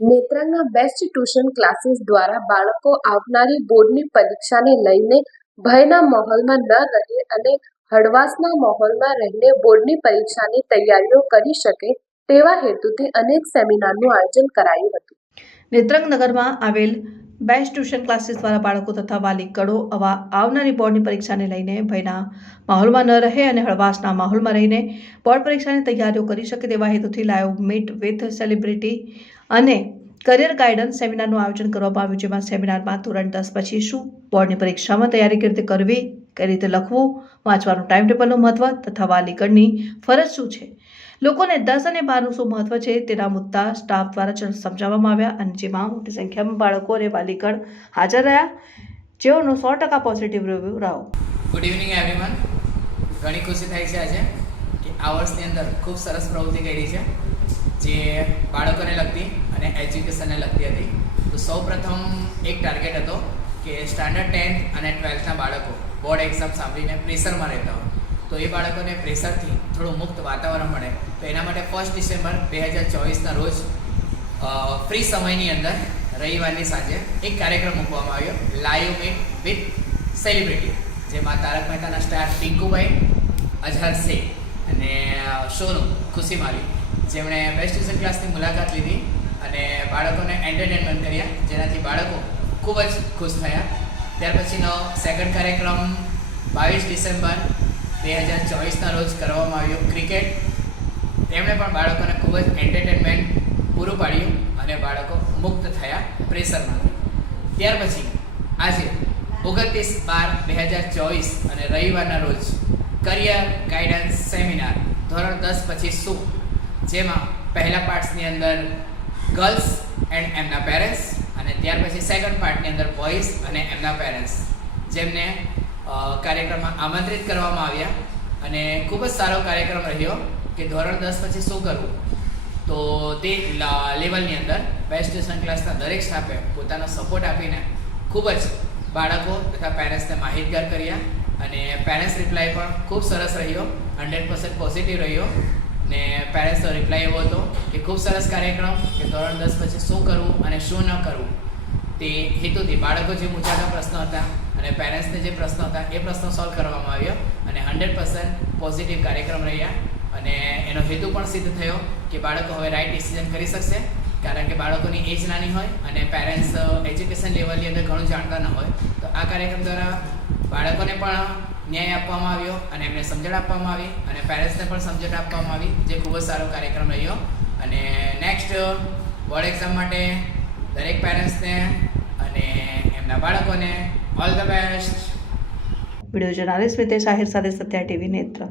નેત્રંગના best tuition classes દ્વારા બાળકો આવનારી બોર્ડની પરીક્ષાને લઈને ભયના માહોલમાં ન રહે અને હળવાશના માહોલમાં રહીને બોર્ડની પરીક્ષાની તૈયારીઓ કરી શકે તેવા હેતુથી અનેક સેમિનારનું આયોજન કરાયું હતું. નેત્રંગ નગરમાં આવેલ બેસ્ટ ટ્યુશન ક્લાસીસ દ્વારા બાળકો તથા વાલી કડો આવા આવનારી બોર્ડની પરીક્ષાને લઈને ભયના માહોલમાં ન રહે અને હળવાશના માહોલમાં રહીને બોર્ડ પરીક્ષાની તૈયારીઓ કરી શકે તેવા હેતુથી લાઈવ મીટ વિથ સેલિબ્રિટી અને કરિયર ગાઈડન્સ સેમિનારનું આયોજન કરવામાં આવ્યું, જેમાં સેમિનારમાં ધોરણ દસ પછી શું બોર્ડની પરીક્ષામાં તૈયારી કેવી રીતે કરવી, કઈ રીતે લખવું, વાંચવાનું ટાઈમ ટેબલનું મહત્વ તથા વાલીગણની ફરજ શું છે લોકોને દસ અને બારનું શું મહત્વ છે તેના મુદ્દા સ્ટાફ દ્વારા સમજાવવામાં આવ્યા અને જેમાં મોટી સંખ્યામાં બાળકો અને વાલીગણ હાજર રહ્યા. જેઓનો સો ટકા પોઝિટિવ રિવ્યુ રહ્યો. ગુડ ઇવનિંગ એવરીવન ઘણી ખુશી થાય છે આજે કે આ વર્ષની અંદર ખૂબ સરસ પ્રવૃત્તિ કરી છે, જે બાળકોને લગતી અને એજ્યુકેશનને લગતી હતી. તો સૌ પ્રથમ એક ટાર્ગેટ હતો કે સ્ટાન્ડર્ડ ટેન્થ અને ટ્વેલ્થના બાળકો બોર્ડ એક્ઝામ સાંભળીને પ્રેશરમાં રહેતા હોય. તો એ બાળકોને પ્રેશરથી થોડું મુક્ત વાતાવરણ મળે. તો એના માટે ફર્સ્ટ ડિસેમ્બર બે હજાર ચોવીસના રોજ ફ્રી સમયની અંદર રવિવારની સાંજે એક કાર્યક્રમ મૂકવામાં આવ્યો લાઈવ મેટ વિથ સેલિબ્રિટી જેમાં તારક મહેતાના સ્ટાર પિંકુભાઈ અઝહર શેખ અને શોનું ખુશી માલી. જેમણે બેસ્ટ ટ્યુશન ક્લાસની મુલાકાત લીધી અને બાળકોને એન્ટરટેનમેન્ટ કર્યા, જેનાથી બાળકો ખૂબ જ ખુશ થયા. ત્યાર પછીનો સેકન્ડ કાર્યક્રમ, બાવીસ ડિસેમ્બર બે હજાર ચોવીસના રોજ કરવામાં આવ્યું ક્રિકેટ. તેમણે પણ બાળકોને ખૂબ જ એન્ટરટેનમેન્ટ પૂરું પાડ્યું અને બાળકો મુક્ત થયા પ્રેશરમાંથી. ત્યાર પછી આજે ઓગણત્રીસ બાર બે હજાર ચોવીસ અને રવિવારના રોજ કરિયર ગાઈડન્સ સેમિનાર ધોરણ દસ પછી શું? જેમાં પહેલા પાર્ટ્સની અંદર ગર્લ્સ એન્ડ એમના પેરેન્ટ્સ અને ત્યાર પછી સેકન્ડ પાર્ટની અંદર બોયઝ અને એમના પેરેન્ટ્સ જેમને કાર્યક્રમમાં આમંત્રિત કરવામાં આવ્યા અને ખૂબ જ સારો કાર્યક્રમ રહ્યો કે ધોરણ દસ પછી શું કરવું? તો તે લેવલની અંદર બેસ્ટ ટ્યુશન ક્લાસના દરેક સ્ટાફે પોતાનો સપોર્ટ આપીને ખૂબ જ બાળકો તથા પેરેન્ટ્સને માહિતગાર કર્યા અને પેરેન્ટ્સ રિપ્લાય પણ ખૂબ સરસ રહ્યો હંડ્રેડ પર્સન્ટ પોઝિટિવ રહ્યો ને પેરેન્ટ્સનો રિપ્લાય એવો હતો કે ખૂબ સરસ કાર્યક્રમ કે ધોરણ દસ પછી શું કરવું અને શું ન કરવું. તે હેતુથી બાળકો જે મૂંઝાતા પ્રશ્નો હતા અને પેરેન્ટ્સને જે પ્રશ્નો હતા, એ પ્રશ્નો સોલ્વ કરવામાં આવ્યો અને હંડ્રેડ પર્સન્ટ પોઝિટિવ કાર્યક્રમ રહ્યા અને એનો હેતુ પણ સિદ્ધ થયો કે બાળકો હવે રાઈટ ડિસિઝન કરી શકશે, કારણ કે બાળકોની એજ નાની હોય અને પેરેન્ટ્સ એજ્યુકેશન લેવલની અંદર ઘણું જાણતા ન હોય. તો આ કાર્યક્રમ દ્વારા બાળકોને પણ ન્યાય આપવામાં આવ્યો અને એમને સમજણ આપવામાં આવી અને પેરેન્ટ્સને પણ સમજણ આપવામાં આવી. જે ખૂબ જ સારો કાર્યક્રમ રહ્યો. અને નેક્સ્ટ બોર્ડ એક્ઝામ માટે દરેક પેરેન્ટ્સને અને એમના બાળકોને all the best video journalist Mitesh Ahir સાથે સત્યા ટીવી નેત્ર.